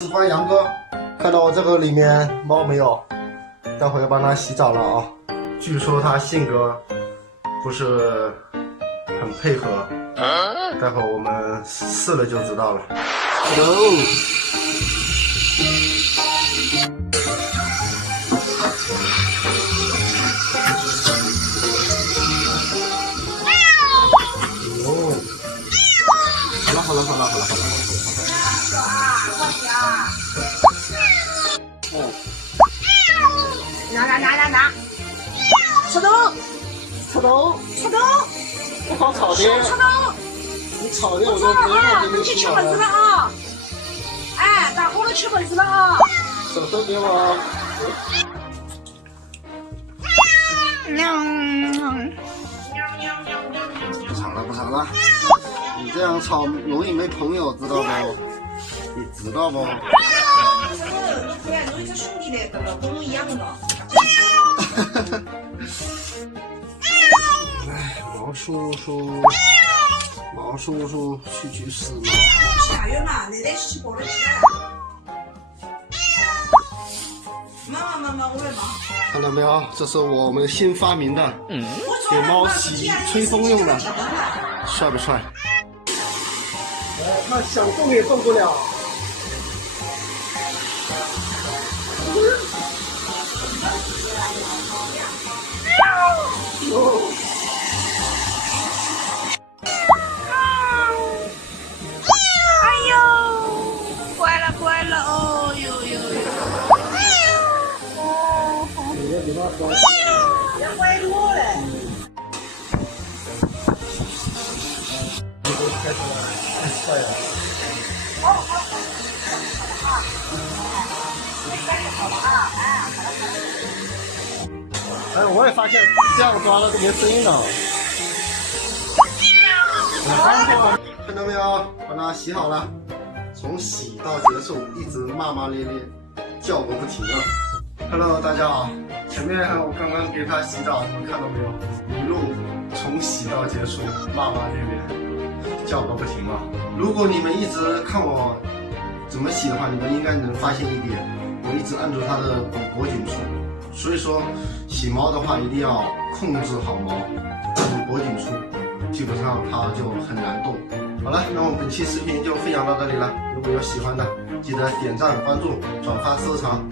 吃饭，杨哥，看到我这个里面猫没有？待会要帮它洗澡了啊。据说它性格不是很配合，待会我们试了就知道了。好了。拿，吃豆，不好吵的，吃豆，你吵的我不就没啊，有给你去吃洗粉子了啊！哎，打火了吃粉子了啊！手给我。不吵了，你这样吵容易没朋友，知道不？你知道不？你回来弄一只兄弟来的了，跟我一样的。毛叔叔去死毛！下月嘛，奶奶洗过了起来。妈，我来忙。看到没有？这是我们新发明的，给猫洗吹风用的，帅不帅？它想动也动不了。乖了，哦呦。要乖多嘞。开始了，太帅了。哎，我也发现这样抓了都没声音了。看到没有？把它洗好了，从洗到结束一直骂骂咧咧，叫个不停啊。Hello， 大家好，前面我刚刚给它洗澡，你们看到没有？一路从洗到结束，骂骂咧咧，叫个不停啊。如果你们一直看我怎么洗的话，你们应该能发现一点，我一直按住它的脖颈处。所以说，洗猫的话一定要控制好毛，按住脖颈处，基本上它就很难动。好了，那我们本期视频就分享到这里了。如果有喜欢的，记得点赞、关注、转发、收藏。